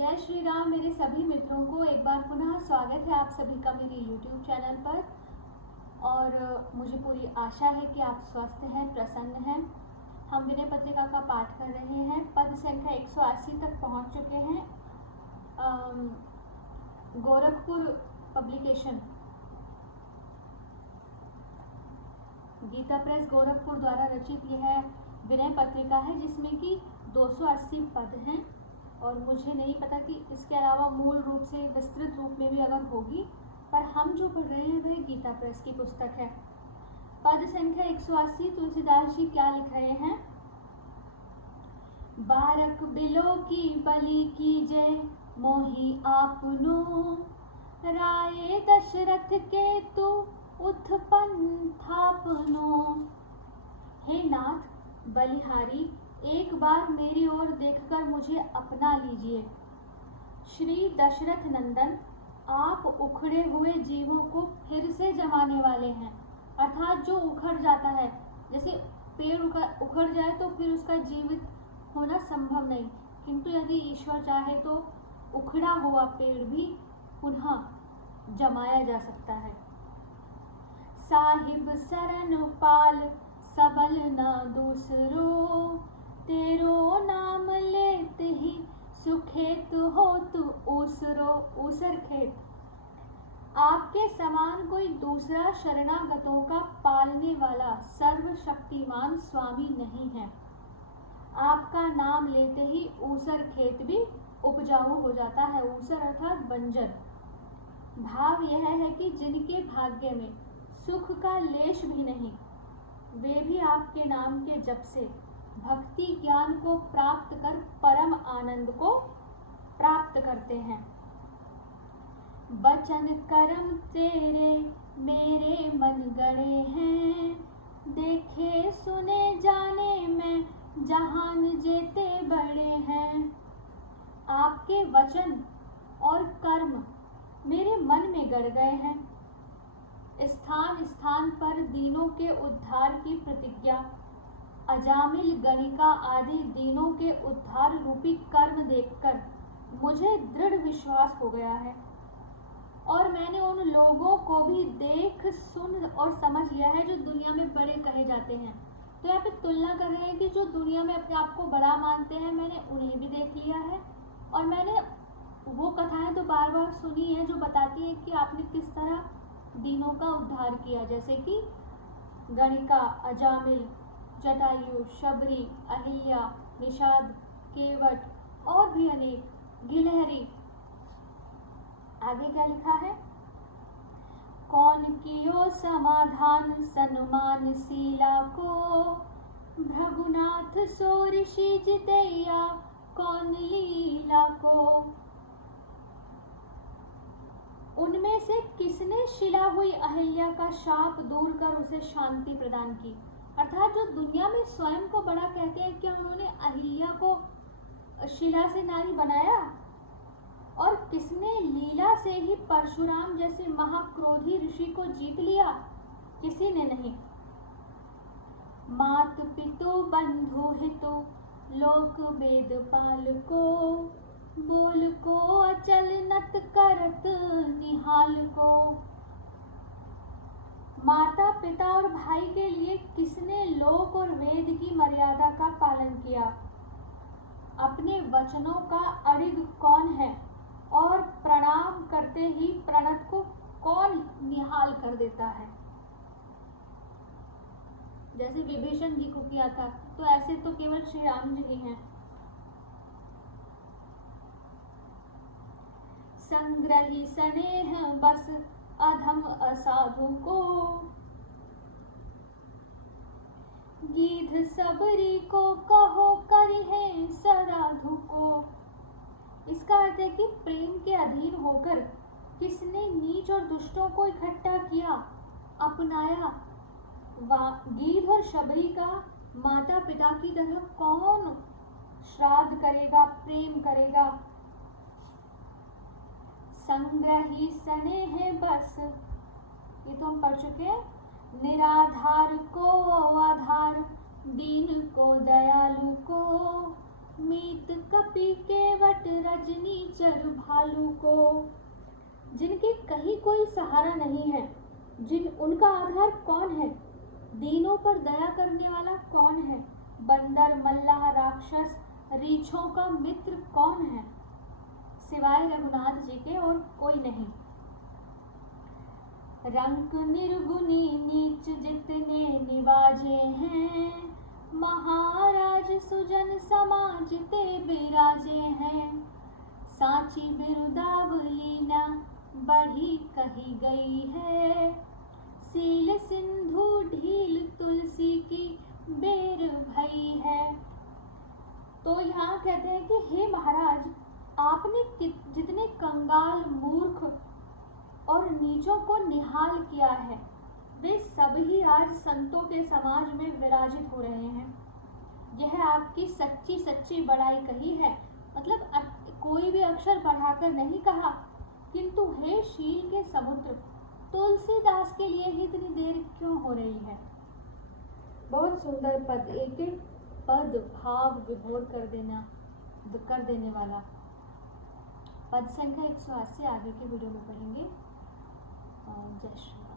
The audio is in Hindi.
जय श्री राम। मेरे सभी मित्रों को एक बार पुनः स्वागत है आप सभी का मेरे YouTube चैनल पर। और मुझे पूरी आशा है कि आप स्वस्थ हैं, प्रसन्न हैं। हम विनय पत्रिका का पाठ कर रहे हैं। पद संख्या 180 तक पहुंच चुके हैं। गोरखपुर पब्लिकेशन, गीता प्रेस गोरखपुर द्वारा रचित यह विनय पत्रिका है, जिसमें कि 280 पद हैं। और मुझे नहीं पता कि इसके अलावा मूल रूप से विस्तृत रूप में भी अगर होगी, पर हम जो पढ़ रहे हैं वह गीता प्रेस की पुस्तक है। पद संख्या 180। तुलसीदास जी क्या लिख रहे हैं? बारक बिलो की बलि कीजय मोहि आपनो, राये दशरथ के तु उत्पन्न थापनो। हे नाथ बलिहारी, एक बार मेरी ओर देखकर मुझे अपना लीजिए। श्री दशरथ नंदन, आप उखड़े हुए जीवों को फिर से जमाने वाले हैं। अर्थात जो उखड़ जाता है, जैसे पेड़ उखड़ जाए तो फिर उसका जीवित होना संभव नहीं, किंतु यदि ईश्वर चाहे तो उखड़ा हुआ पेड़ भी पुनः जमाया जा सकता है। साहिब सरन पाल सबल न दूसरो, तेरो नाम लेते ही सुखेत हो तू ऊसरो। ऊसर खेत। आपके समान कोई दूसरा शरणागतों का पालने वाला सर्वशक्तिमान स्वामी नहीं है। आपका नाम लेते ही ऊसर खेत भी उपजाऊ हो जाता है। ऊसर अर्थात बंजर। भाव यह है कि जिनके भाग्य में सुख का लेश भी नहीं, वे भी आपके नाम के जप से भक्ति ज्ञान को प्राप्त कर परम आनंद को प्राप्त करते हैं। वचन कर्म तेरे मेरे मन गड़े हैं, देखे सुने जाने में जहान जेते बड़े हैं। आपके वचन और कर्म मेरे मन में गड़ गए हैं। स्थान स्थान पर दीनों के उद्धार की प्रतिज्ञा, अजामिल गणिका आदि दीनों के उद्धार रूपी कर्म देखकर मुझे दृढ़ विश्वास हो गया है, और मैंने उन लोगों को भी देख सुन और समझ लिया है जो दुनिया में बड़े कहे जाते हैं। तो यहाँ पे तुलना कर रहे हैं कि जो दुनिया में अपने आप को बड़ा मानते हैं, मैंने उन्हें भी देख लिया है। और मैंने वो कथाएं तो बार बार सुनी है जो बताती हैं कि आपने किस तरह दीनों का उद्धार किया, जैसे कि गणिका, अजामिल, जटायु, शबरी, अहिल्या, निषाद, केवट और भी अनेक, गिलहरी। आगे क्या लिखा है? कौन कियो समाधान सन्मान शीला को, भृगुनाथ सो ऋषि जितैया कौन लीला को। उनमें से किसने शिला हुई अहिल्या का शाप दूर कर उसे शांति प्रदान की। अर्थात जो दुनिया में स्वयं को बड़ा कहते हैं, क्या उन्होंने अहिल्या को शिला से नारी बनाया? और किसने लीला से ही परशुराम जैसे महाक्रोधी ऋषि को जीत लिया? किसी ने नहीं। मात पितु बंधु हितु लोक वेद पाल को, बोल को अचल नत करत निहाल को। माता पिता और भाई के लिए किसने लोक और वेद की मर्यादा का पालन किया? अपने वचनों का अड़िग कौन है? और प्रणाम करते ही प्रणत को कौन निहाल कर देता है? जैसे विभीषण जी को किया था, तो ऐसे तो केवल श्री राम जी ही हैं। संग्रही स्नेह बस अधम असाधु को, गीध सबरी को कहो करिहे सराधु को। इसका अर्थ है कि प्रेम के अधीन होकर किसने नीच और दुष्टों को इकट्ठा किया, अपनाया। गीध और शबरी का माता पिता की तरह कौन श्राद्ध करेगा, प्रेम करेगा। संग्रही स्नेह बस, ये तो हम पढ़ चुके हैं। निराधार को आधार, दीन को दयालु को, मीत कपि केवट रजनी निश्चर भालू को। जिनके कहीं कोई सहारा नहीं है, उनका आधार कौन है? दीनों पर दया करने वाला कौन है? बंदर, मल्लाह, राक्षस, रीछों का मित्र कौन है? सिवाय रघुनाथ जी के और कोई नहीं। रंक निर्गुणी नीच जितने निवाजे हैं, महाराज सुजन समाज ते बिराजे हैं। सांची बिरुदावली न बढ़ी कही गई है, सील सिंधु ढील तुलसी की बेर भई है। तो यहाँ कहते हैं कि हे महाराज, आपने जितने कंगाल, मूर्ख और नीचों को निहाल किया है, वे सभी आज संतों के समाज में विराजित हो रहे हैं। यह आपकी सच्ची सच्ची बड़ाई कही है। मतलब कोई भी अक्षर बढ़ाकर नहीं कहा, किंतु हे शील के समुद्र, तुलसीदास के लिए ही इतनी देर क्यों हो रही है? बहुत सुंदर पद, एक एक पद भाव विभोर कर देने वाला। पद संख्या 180 आगे के वीडियो में पढ़ेंगे। जय श्री